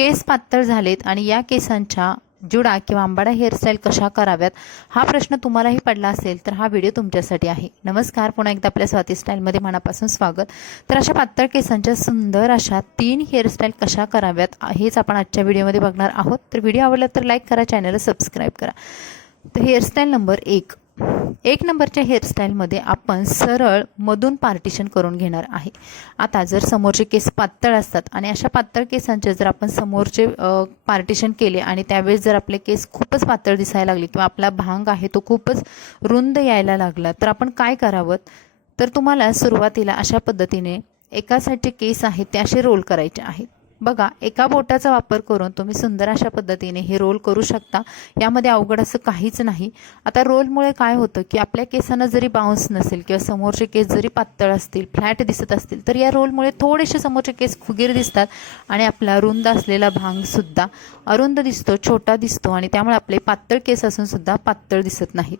केस पातळ झालेत आणि या केसांच्या जुडा किंवा आंबाडा हेअरस्टाईल कशा कराव्यात हा प्रश्न तुम्हालाही पडला असेल तर हा व्हिडिओ तुमच्यासाठी आहे. नमस्कार पुन्हा एकदा आपल्या स्वाती स्टाईलमध्ये मनापासून स्वागत. तर अशा पातळ केसांच्या सुंदर अशा तीन हेअरस्टाईल कशा कराव्यात हेच आपण आजच्या व्हिडिओमध्ये बघणार आहोत. तर व्हिडिओ आवडला तर लाईक करा चॅनलला सबस्क्राईब करा. तर हेअरस्टाईल नंबर एक एक नंबरच्या हेअरस्टाईलमध्ये आपण सरळ मधून पार्टिशन करून घेणार आहे. आता जर समोरचे केस पातळ असतात आणि अशा पातळ केसांचे जर आपण समोरचे पार्टिशन केले आणि त्यावेळेस जर आपले केस खूपच पातळ दिसायला लागले किंवा आपला भांग आहे तो खूपच रुंद यायला लागला तर आपण काय करावं? तर तुम्हाला सुरुवातीला अशा पद्धतीने एका साईडचे केस आहेत ते असे रोल करायचे आहेत. बघा एका बोटाचा वापर करून तुम्ही सुंदर अशा पद्धतीने हे रोल करू शकता. यामध्ये अवघड असं काहीच नाही. आता रोलमुळे काय होतं की आपल्या केसांना जरी बाउन्स नसेल किंवा समोरचे केस जरी पातळ असतील फ्लॅट दिसत असतील तर या रोलमुळे थोडेसे समोरचे केस फुगीर दिसतात आणि आपला रुंद असलेला भांगसुद्धा अरुंद दिसतो छोटा दिसतो आणि त्यामुळे आपले पातळ केस असूनसुद्धा पातळ दिसत नाहीत.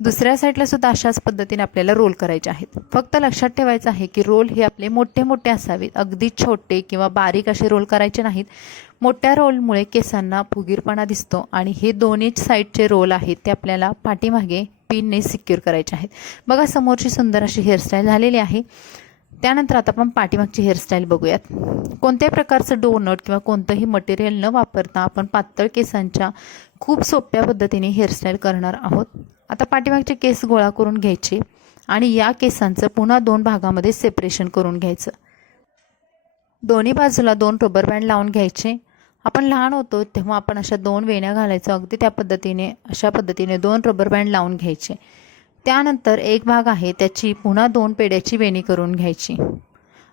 दुसऱ्या साईडला सुद्धा अशाच पद्धतीने आपल्याला रोल करायचे आहेत. फक्त लक्षात ठेवायचं आहे की रोल हे आपले मोठे मोठे असावेत. अगदी छोटे किंवा बारीक असे रोल करायचे नाहीत. मोठ्या रोलमुळे केसांना फुगीरपणा दिसतो आणि हे दोन्ही साईडचे रोल आहेत ते आपल्याला पाठीमागे पिनने सिक्युअर करायचे आहेत. बघा समोरची सुंदर अशी हेअरस्टाईल झालेली आहे. त्यानंतर आता आपण पाठीमागची हेअरस्टाईल बघूयात. कोणत्याही प्रकारचं डोनट किंवा कोणतंही मटेरियल न वापरता आपण पातळ केसांच्या खूप सोप्या पद्धतीने हेअरस्टाईल करणार आहोत. आता पाठीमागचे केस गोळा करून घ्यायचे आणि या केसांचं पुन्हा दोन भागामध्ये सेपरेशन करून घ्यायचं. दोन्ही बाजूला दोन रबर बँड लावून घ्यायचे. आपण लहान होतो तेव्हा आपण अशा दोन वेण्या घालायचो. अगदी त्या पद्धतीने अशा पद्धतीने दोन रबर बँड लावून घ्यायचे. त्यानंतर एक भाग आहे त्याची पुन्हा दोन पेड्याची वेणी करून घ्यायची.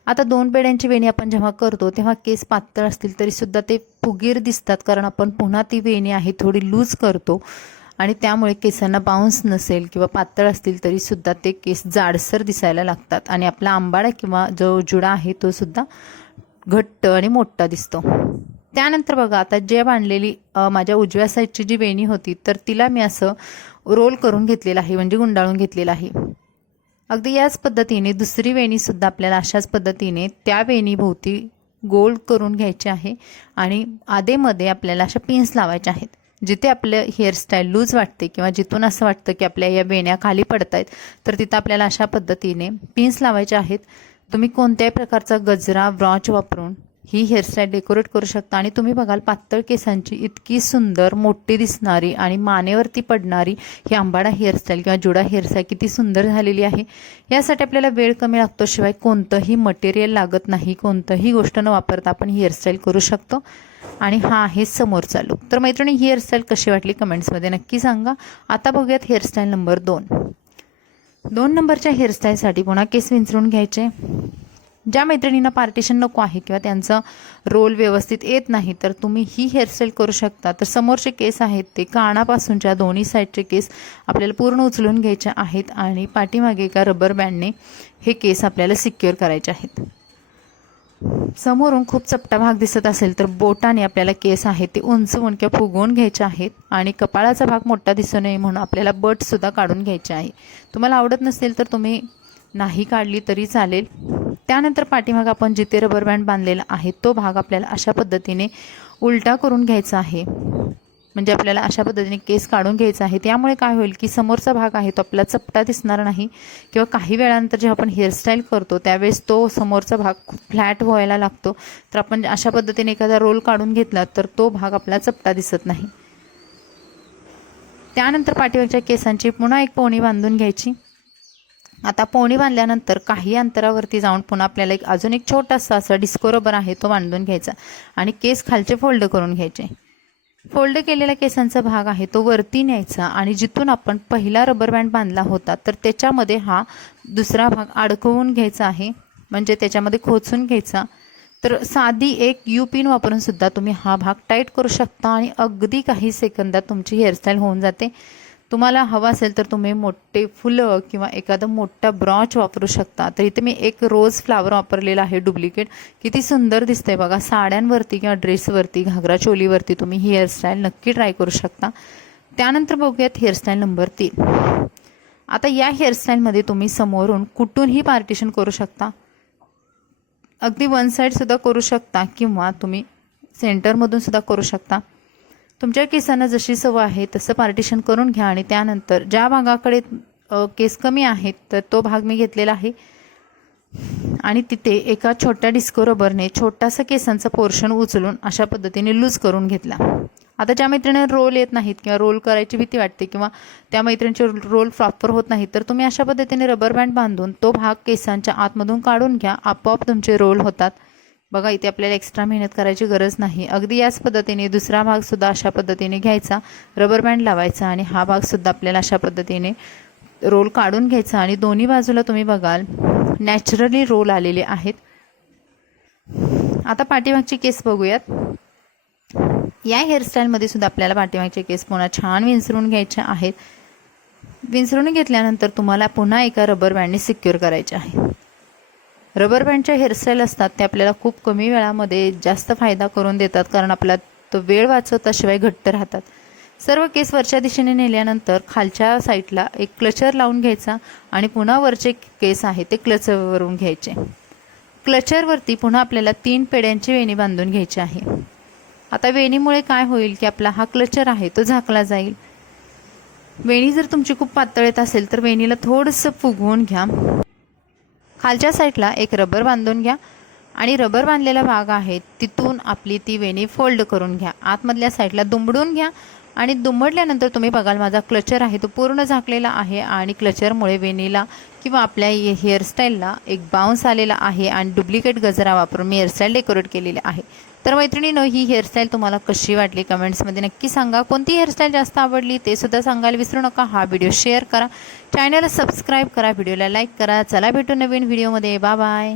आता दोन पेड्यांची वेणी आपण जेव्हा करतो तेव्हा केस पातळ असतील तरीसुद्धा ते फुगीर दिसतात कारण आपण पुन्हा ती वेणी आहे थोडी लूज करतो. आणि त्यामुळे केसांना बाउन्स नसेल किंवा पातळ असतील तरीसुद्धा ते केस जाडसर दिसायला लागतात. आणि आपला आंबाडा किंवा जो जुडा आहे तो सुद्धा घट्ट आणि मोठा दिसतो. त्यानंतर बघा आता जे बांधलेली माझ्या उजव्या साईडची जी वेणी होती तर तिला मी असं रोल करून घेतलेलं आहे म्हणजे गुंडाळून घेतलेलं आहे. अगदी याच पद्धतीने दुसरी वेणीसुद्धा आपल्याला अशाच पद्धतीने त्या वेणीभोवती गोल करून घ्यायचे आहे आणि आधेमध्ये आपल्याला अशा पिन्स लावायच्या आहेत. जिथे आपलं हेअरस्टाईल लूज वाटते किंवा जिथून असं वाटतं की आपल्या या वेण्या खाली पडत आहेत तर तिथं आपल्याला अशा पद्धतीने पिन्स लावायचे आहेत. तुम्ही कोणत्याही प्रकारचा गजरा ब्रॉच वापरून ही हेअरस्टाईल डेकोरेट करू शकता. आणि तुम्ही बघाल पातळ केसांची इतकी सुंदर मोठी दिसणारी आणि मानेवरती पडणारी ही आंबाडा हेअरस्टाईल किंवा जुडा हेअरस्टाईल किती सुंदर झालेली आहे. यासाठी आपल्याला वेळ कमी लागतो शिवाय कोणतंही मटेरियल लागत नाही. कोणतंही गोष्ट न वापरता आपण ही हेअरस्टाईल करू शकतो. आणि हा आहे समोरचा लुक तर मैत्रिणी ही हेअरस्टाईल कशी वाटली कमेंट्समध्ये नक्की सांगा. आता बघूयात हेअरस्टाईल नंबर दोन. दोन नंबरच्या हेअरस्टाईलसाठी पुन्हा केस विंचरून घ्यायचे. ज्या मैत्रिणींना पार्टिशन नको आहे किंवा त्यांचं रोल व्यवस्थित येत नाही तर तुम्ही ही हेअरस्टाईल करू शकता. तर समोरचे केस आहेत ते कानापासूनच्या दोन्ही साईडचे केस आपल्याला पूर्ण उचलून घ्यायचे आहेत आणि पाठीमागे एका रबर बँडने हे केस आपल्याला सिक्युअर करायचे आहेत. समोरून खूप चपटा भाग दिसत असेल तर बोटाने आपल्याला केस आहेत ते उंचवून किंवा फुगवून घ्यायचे आहेत आणि कपाळाचा भाग मोठा दिसू नये म्हणून आपल्याला बटसुद्धा काढून घ्यायचे आहे. तुम्हाला आवडत नसेल तर तुम्ही नाही काढली तरी चालेल. त्यानंतर पाठीमाग आपण जिथे रबर बँड बांधलेला आहे तो भाग आपल्याला अशा पद्धतीने उलटा करून घ्यायचा आहे. म्हणजे आपल्याला अशा पद्धतीने केस काढून घ्यायचा आहे. त्यामुळे काय होईल की समोरचा भाग आहे तो आपला चपटा दिसणार नाही. किंवा काही वेळानंतर जेव्हा आपण हेअरस्टाईल करतो त्यावेळेस तो समोरचा भाग खूप फ्लॅट व्हायला लागतो. तर आपण अशा पद्धतीने एखादा रोल काढून घेतला तर तो भाग आपला चपटा दिसत नाही. त्यानंतर पाठीवरच्या केसांची पुन्हा एक पोणी बांधून घ्यायची. आता पोणी बांधल्यानंतर काही अंतरावरती जाऊन पुन्हा आपल्याला एक अजून एक छोटासा असा डिस्को रबर आहे तो बांधून घ्यायचा. आणि केस खालचे फोल्ड करून घ्यायचे. फोल्ड केलेल्या केसांचा भाग आहे तो वरती न्यायचा आणि जिथून आपण पहिला रबर बँड बांधला होता तर त्याच्यामध्ये हा दुसरा भाग अडकवून घ्यायचा आहे. म्हणजे त्याच्यामध्ये खोचून घ्यायचा. तर साधी एक यू पिन वापरून सुद्धा तुम्ही हा भाग टाईट करू शकता आणि अगदी काही सेकंदात तुमची हेअरस्टाईल होऊन जाते. तुम्हाला हवं असेल तर तुम्ही मोठे फुलं किंवा एखादं मोठा ब्रॉच वापरू शकता. तर इथे मी एक रोज फ्लावर वापरलेला आहे डुप्लिकेट. किती सुंदर दिसतंय बघा. साड्यांवरती किंवा ड्रेसवरती घागरा चोलीवरती तुम्ही ही हेअरस्टाईल नक्की ट्राय करू शकता. त्यानंतर बघूयात हेअरस्टाईल नंबर तीन. आता या हेअरस्टाईलमध्ये तुम्ही समोरून कुठूनही पार्टिशन करू शकता. अगदी वन साईडसुद्धा करू शकता किंवा तुम्ही सेंटरमधून सुद्धा करू शकता. तुमच्या केसांना जशी सवय आहे तसं पार्टिशन करून घ्या आणि त्यानंतर ज्या भागाकडे केस कमी आहेत तर तो भाग मी घेतलेला आहे. आणि तिथे एका छोट्या डिस्को रबरने छोटासा केसांचा पोर्शन उचलून अशा पद्धतीने लूज करून घेतला. आता ज्या मैत्रिणींना रोल येत नाहीत किंवा रोल करायची भीती वाटते किंवा त्या मैत्रिणीचे रोल प्रॉपर होत नाहीत तर तुम्ही अशा पद्धतीने रबर बँड बांधून तो भाग केसांच्या आतमधून काढून घ्या. आपोआप तुमचे रोल होतात. बघा इथे आपल्याला एक्स्ट्रा मेहनत करायची गरज नाही. अगदी याच पद्धतीने दुसरा भागसुद्धा अशा पद्धतीने घ्यायचा. रबर बँड लावायचा आणि हा भागसुद्धा आपल्याला अशा पद्धतीने रोल काढून घ्यायचा. आणि दोन्ही बाजूला तुम्ही बघाल नॅचरली रोल आलेले आहेत. आता पाठीमागचे केस बघूयात. या हेअरस्टाईलमध्ये सुद्धा आपल्याला पाठीमागचे केस पुन्हा छान विंचरून घ्यायचे आहेत. विंचरून घेतल्यानंतर तुम्हाला पुन्हा एका रबर बँडने सिक्युअर करायचे आहे. रबर बँडच्या हेअरस्टाईल असतात ते आपल्याला खूप कमी वेळामध्ये जास्त फायदा करून देतात कारण आपला तो वेळ वाचवताशिवाय घट्ट राहतात. सर्व केस वरच्या दिशेने नेल्यानंतर खालच्या साईडला एक क्लचर लावून घ्यायचा आणि पुन्हा वरचे केस आहे ते क्लचरवरून घ्यायचे. क्लचरवरती पुन्हा आपल्याला तीन पेड्यांची वेणी बांधून घ्यायची आहे. आता वेणीमुळे काय होईल की आपला हा क्लचर आहे तो झाकला जाईल. वेणी जर तुमची खूप पातळ येत असेल तर वेणीला थोडंसं फुगवून घ्या. खालच्या साईडला एक रबर बांधून घ्या. आणि रबर बांधलेला भाग आहे तिथून आपली ती वेणी फोल्ड करून घ्या. आतमधल्या साईडला दुमडून घ्या. आणि दुमडल्यानंतर तुम्ही बघाल माझा क्लचर आहे तो पूर्ण झाकलेला आहे आणि क्लचरमुळे वेणीला किंवा आपल्या हेअरस्टाईलला एक बाउन्स आलेला आहे आणि डुप्लिकेट गजरा वापरून मी हेअरस्टाईल डेकोरेट केलेली आहे. तर मैत्रिणीनं ही हेअरस्टाईल तुम्हाला कशी वाटली कमेंट्समध्ये नक्की सांगा. कोणती हेअरस्टाईल जास्त आवडली ते सुद्धा सांगायला विसरू नका. हा व्हिडिओ शेअर करा. चॅनलला सबस्क्राईब करा. व्हिडिओला लाईक करा. चला भेटू नवीन व्हिडिओमध्ये बा बाय